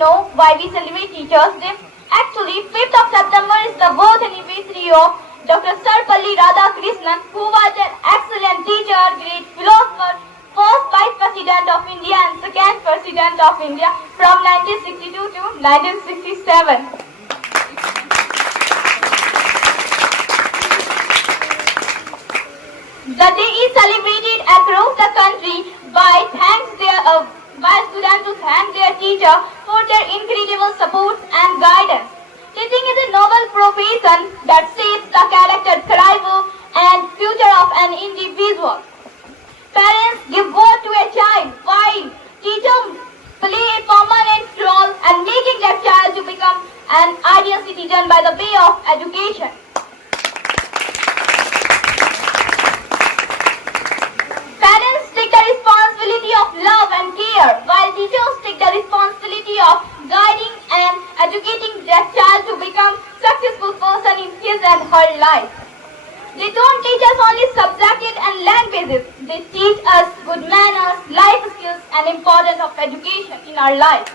know why we celebrate Teachers' Day? Actually, 5th of September is the birth anniversary of Dr. Sarvepalli Radhakrishnan, who was an excellent teacher, great philosopher, first Vice President of India and second President of India from 1962 to 1967. The day is celebrated across the country by students to thank their teacher for their incredible support and guidance. Teaching is a noble profession that shapes the character, character and future of an individual. Parents give birth to a child while teachers play a permanent role in making their child to become an ideal citizen by the way of education. Parents take the responsibility of love and care, while teachers take the responsibility of guiding and educating their child to become a successful person in his and her life. They don't teach us only subjects and languages. They teach us good manners, life skills, and importance of education in our life.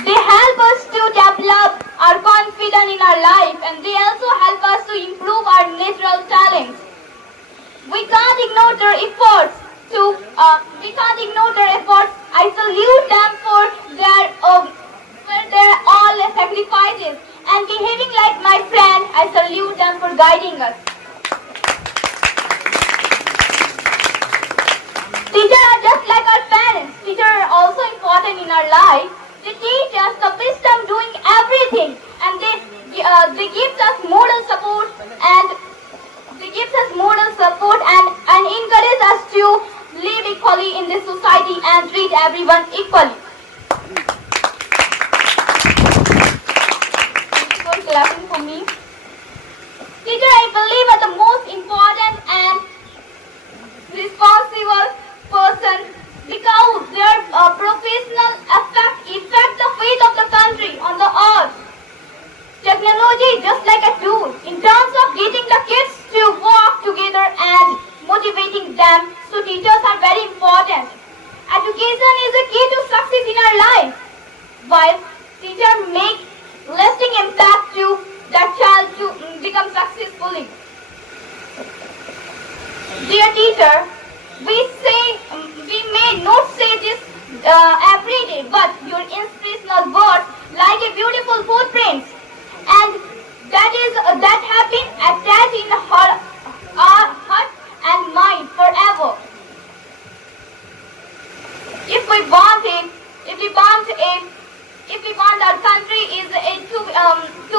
They help us to develop our confidence in our life, and they also help us to improve our natural talents. We can't ignore their efforts. I salute them for their all sacrifices, and behaving like my friend, I salute them for guiding us. Teachers are just like our parents. Teachers are also important in our life. They teach us the wisdom doing everything, and they give us moral support and encourage us to live equally in this society and treat everyone equally. For clapping for me. Teachers, I believe, are the most important and responsible person because their professional affect the fate of the country on the earth. Technology is just like a tool in terms of getting the kids to work together and motivating them, so teachers are very important. Education is the key to success in our life, while teachers make lasting impact to the child to become successfully. Dear teacher, we may not say this every day, but your inspirational words like a beautiful footprints, and that have been attached in our heart and mind forever. If we want our country to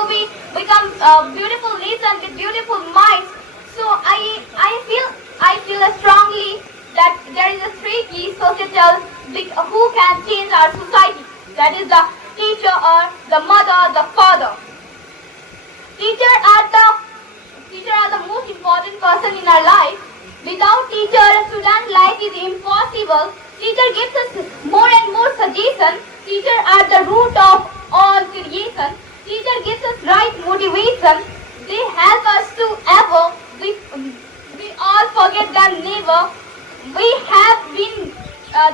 become a beautiful nation with beautiful minds, so I feel strongly that there is a three key societal who can change our society. That is the teacher or the mother, the father. Teachers are the most important person in our life. Without teacher, student life is impossible. Teacher gives us more and more suggestions. Teachers are the root of all creation. Teacher gives us right motivation. They help us to ever. We all forget them never. We have been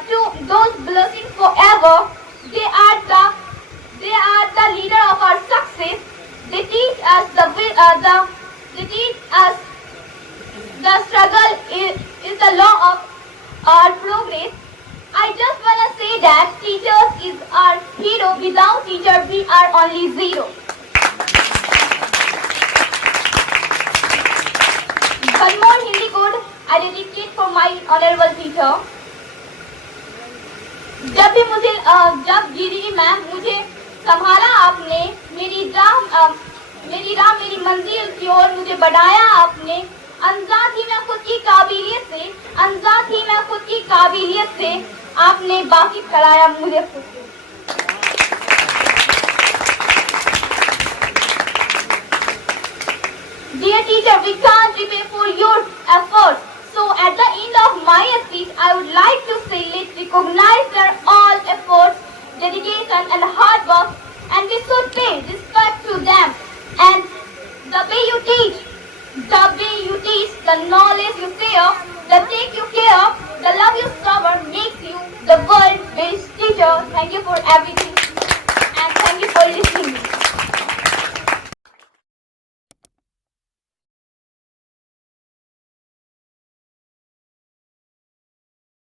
to those blessings forever. They are the leader of our success. They teach us the struggle is the law of our progress. I just wanna say that teachers is our hero. Without teachers, we are only zero. One more Hindi code I dedicate for my honorable teacher. जब गिरी ma'am मुझे संभाला आपने, मेरी मंजिल की ओर मुझे बढ़ाया आपने। अनजान थी मैं खुद की काबिलियत से आपने बाकी कराया मुझे खुद से। Dear teacher, we can't repay for your efforts. So at the end of my speech, I would like to say let's recognize their all efforts, dedication and hard work, and we should pay respect to them. And the way you teach, the knowledge you share, the take you care, The love you suffer makes you the world's best teacher. Thank you for everything.